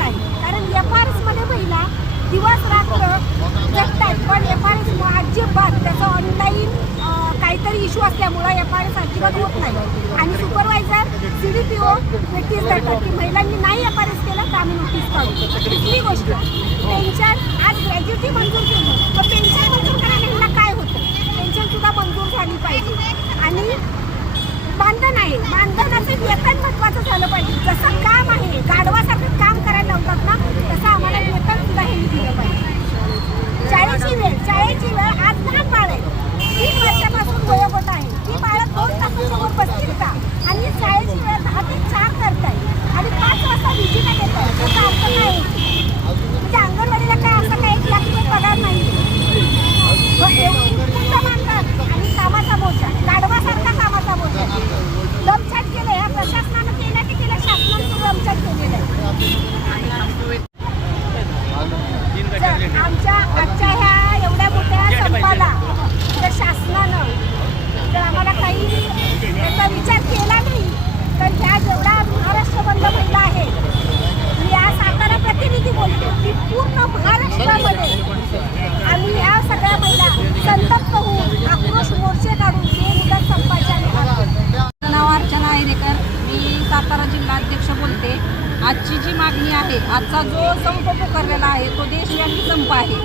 आहे. कारण F R एसमध्ये महिला दिवस रात्र जगतात. पण एफ आर एस अजिबात त्याचं ऑनलाईन काहीतरी इश्यू असल्यामुळं एफ आर एस अजिबात होत नाही. आणि supervisor C D P O नक्कीच करतात की महिलांनी नाही एफ आर एस केलं तर आम्ही नोटीस काढू. दुसरी गोष्ट पेन्शन आज ग्रॅज्युटी मंजूर केलं. तर पेन्शन मंजूर करायला काय होतं? पेन्शन सुद्धा मंजूर झाली पाहिजे. आणि मानधन आहे. मानधनाचं वेतन महत्वाचं झालं पाहिजे. जसं काम आहे गाढवासारखं काम लावतात ना आजची जी मागणी आहे आजचा जो संप पुकारलेला आहे तो देशव्यापी संप आहे.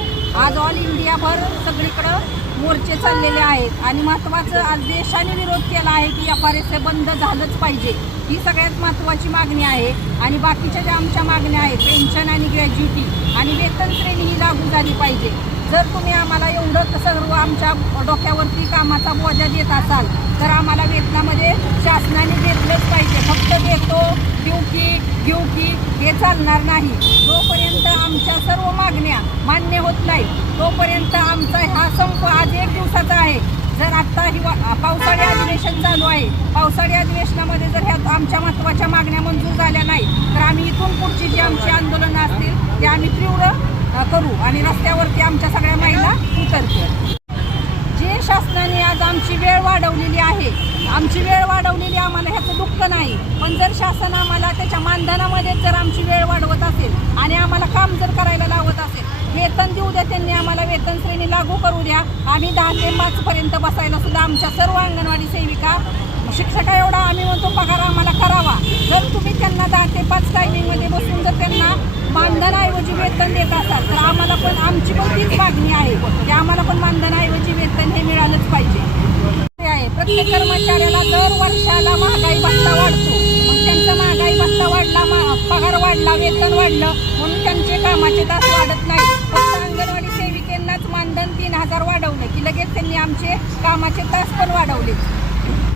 आज ऑल इंडियाभर सगळीकडं मोर्चे चाललेले आहेत आणि महत्त्वाचं आज देशाने विरोध केला आहे की एफ एस बंद झालंच पाहिजे. ही सगळ्यात महत्त्वाची मागणी आहे आणि बाकीच्या ज्या आमच्या मागण्या आहेत पेन्शन आणि ग्रॅज्युटी आणि वेतन श्रेणी ही लागू झाली पाहिजे. जर तुम्ही आम्हाला एवढं सर्व आमच्या डोक्यावरती कामाचा बोजा देत असाल तर आम्हाला प्रयत्नामध्ये शासनाने घेतलंच पाहिजे. फक्त देतो देऊ की घेऊ की हे चालणार नाही. जोपर्यंत आमच्या सर्व मागण्या मान्य होत नाही तोपर्यंत आमचा हा संप आज एक दिवसाचा आहे. जर आत्ता हिवा पावसाळी अधिवेशन चालू आहे पावसाळी अधिवेशनामध्ये जर ह्या आमच्या महत्त्वाच्या मागण्या मंजूर झाल्या नाही तर आम्ही इथून पुढची जी आमची आंदोलनं असतील ते आम्ही तीव्र करू आणि रस्त्यावरती आमच्या सगळ्या महिला उतरतील. शासनाने आज आमची वेळ वाढवलेली आहे. आमची वेळ वाढवलेली आम्हाला ह्याचं दुःख नाही. पण जर शासन आम्हाला त्याच्या मानधनामध्ये जर आमची वेळ वाढवत असेल आणि आम्हाला काम जर करायला लावत असेल वेतन देऊ द्या त्यांनी आम्हाला वेतन श्रेणी लागू करू द्या. आम्ही दहा ते पाचपर्यंत बसायला सुद्धा आमच्या सर्व अंगणवाडी सेविका शिक्षका एवढा आम्ही म्हणतो पगार आम्हाला करावा. जर तुम्ही त्यांना दहा ते पाच टायमिंगमध्ये बसून जर त्यांना मानधनाऐवजी वेतन देत असाल तर आम्हाला पण आमची पण तीच मागणी आहे की आम्हाला पण मानधनाऐवजी वेतन हे मिळालंच पाहिजे. ते आहे प्रत्येक कर्मचाऱ्याला दर वर्षाला महागाई भत्ता वाढतो. मग त्यांचा महागाई भत्ता वाढला मा- पगार वाढला वेतन वाढलं म्हणून त्यांचे कामाचे तास वाढत नाही फक्त अंगणवाडी सेविकेंनाच मानधन तीन हजार वाढवलं की लगेच त्यांनी आमचे कामाचे तास पण वाढवले.